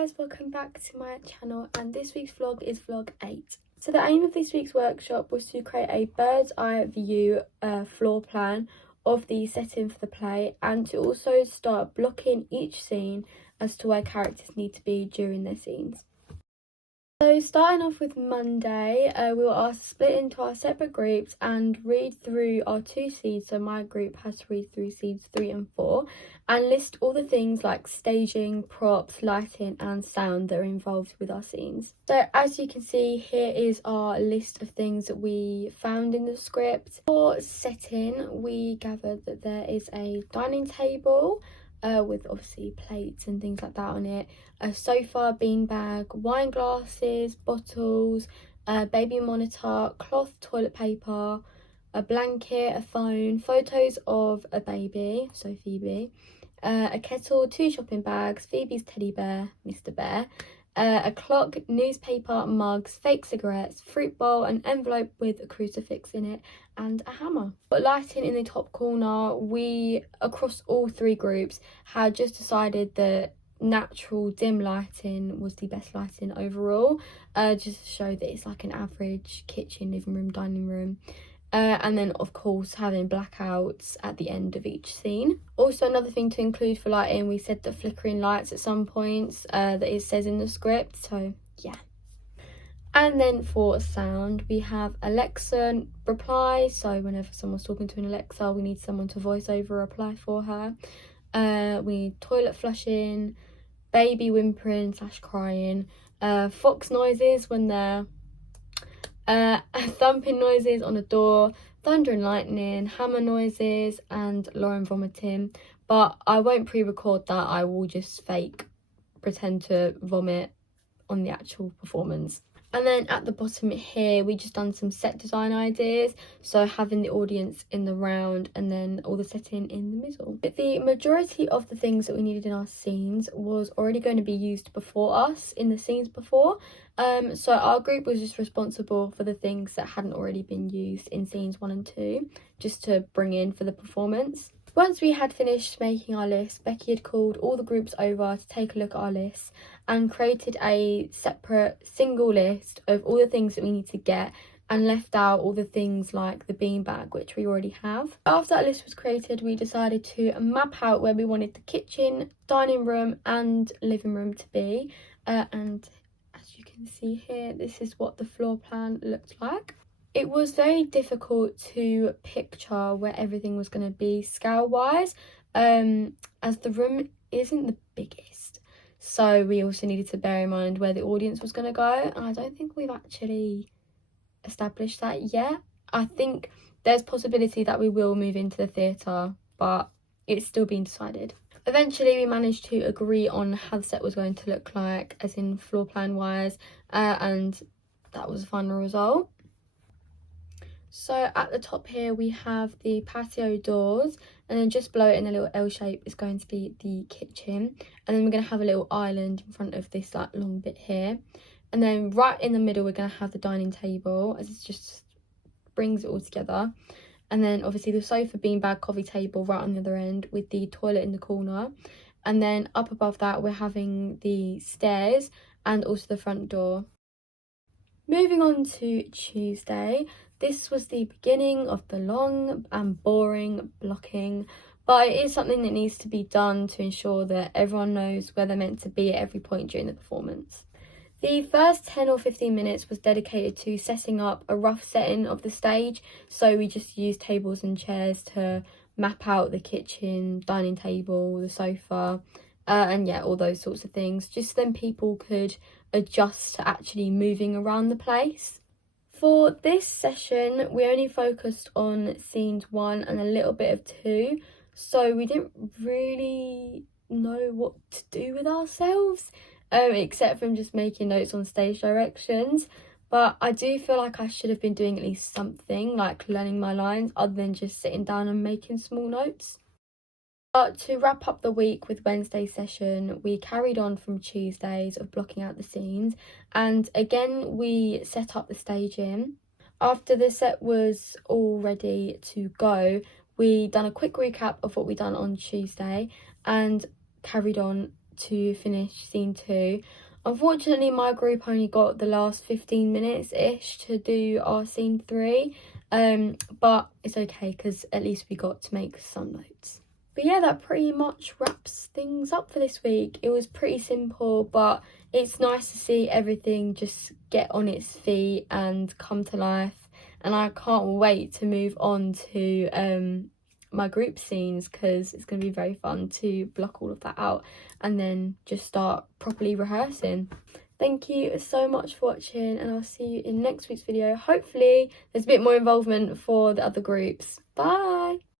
guys, welcome back to my channel, and this week's vlog is vlog 8. So the aim of this week's workshop was to create a bird's eye view floor plan of the setting for the play, and to also start blocking each scene as to where characters need to be during their scenes. So starting off with Monday, we were asked to split into our separate groups and read through our 2 scenes. So my group has to read through scenes 3 and 4 and list all the things like staging, props, lighting and sound that are involved with our scenes. So as you can see, here is our list of things that we found in the script. For setting, we gathered that there is a dining table, with obviously plates and things like that on it, a sofa, beanbag, wine glasses, bottles, a baby monitor, cloth, toilet paper, a blanket, a phone, photos of a baby, so Phoebe, a kettle, 2 shopping bags, Phoebe's teddy bear, Mr. Bear, a clock, newspaper, mugs, fake cigarettes, fruit bowl, an envelope with a crucifix in it, and a hammer. But lighting in the top corner, we, across all 3 groups, had just decided that natural dim lighting was the best lighting overall, just to show that it's like an average kitchen, living room, dining room. And then of course having blackouts at the end of each scene. Also, another thing to include for lighting, we said the flickering lights at some points, that it says in the script, so yeah. And then for sound, we have Alexa reply, so whenever someone's talking to an Alexa, we need someone to voice over reply for her. We need toilet flushing, baby whimpering / crying, fox noises when they're thumping noises on a door, thunder and lightning, hammer noises, and Lauren vomiting. But I won't pre-record that, I will just pretend to vomit on the actual performance. And then at the bottom here, we just done some set design ideas, so having the audience in the round and then all the setting in the middle. But the majority of the things that we needed in our scenes was already going to be used before us in the scenes before. So our group was just responsible for the things that hadn't already been used in scenes 1 and 2, just to bring in for the performance. Once we had finished making our list, Becky had called all the groups over to take a look at our lists and created a separate single list of all the things that we need to get, and left out all the things like the beanbag, which we already have. After that list was created, we decided to map out where we wanted the kitchen, dining room and living room to be, and as you can see here, this is what the floor plan looked like. It was very difficult to picture where everything was going to be scale wise, as the room isn't the biggest, so we also needed to bear in mind where the audience was going to go, and I don't think we've actually established that yet. I think there's possibility that we will move into the theatre, but it's still being decided. Eventually we managed to agree on how the set was going to look like, as in floor plan wise, and that was the final result. So at the top here we have the patio doors, and then just below it in a little L shape is going to be the kitchen, and then we're going to have a little island in front of this like long bit here, and then right in the middle we're going to have the dining table, as it just brings it all together, and then obviously the sofa, beanbag, coffee table right on the other end with the toilet in the corner, and then up above that we're having the stairs and also the front door. Moving on to Tuesday, this was the beginning of the long and boring blocking, but it is something that needs to be done to ensure that everyone knows where they're meant to be at every point during the performance. The first 10 or 15 minutes was dedicated to setting up a rough setting of the stage, so we just used tables and chairs to map out the kitchen, dining table, the sofa, and yeah, all those sorts of things, just so then people could adjust to actually moving around the place. For this session, we only focused on scenes 1 and a little bit of 2, so we didn't really know what to do with ourselves, except from just making notes on stage directions. But I do feel like I should have been doing at least something, like learning my lines, other than just sitting down and making small notes. But to wrap up the week with Wednesday's session, we carried on from Tuesdays of blocking out the scenes, and again we set up the staging. After the set was all ready to go, we done a quick recap of what we done on Tuesday and carried on to finish scene 2. Unfortunately, my group only got the last 15 minutes-ish to do our scene 3, but it's okay because at least we got to make some notes. But yeah, that pretty much wraps things up for this week. It was pretty simple, but it's nice to see everything just get on its feet and come to life. And I can't wait to move on to my group scenes, because it's going to be very fun to block all of that out and then just start properly rehearsing. Thank you so much for watching, and I'll see you in next week's video. Hopefully there's a bit more involvement for the other groups. Bye!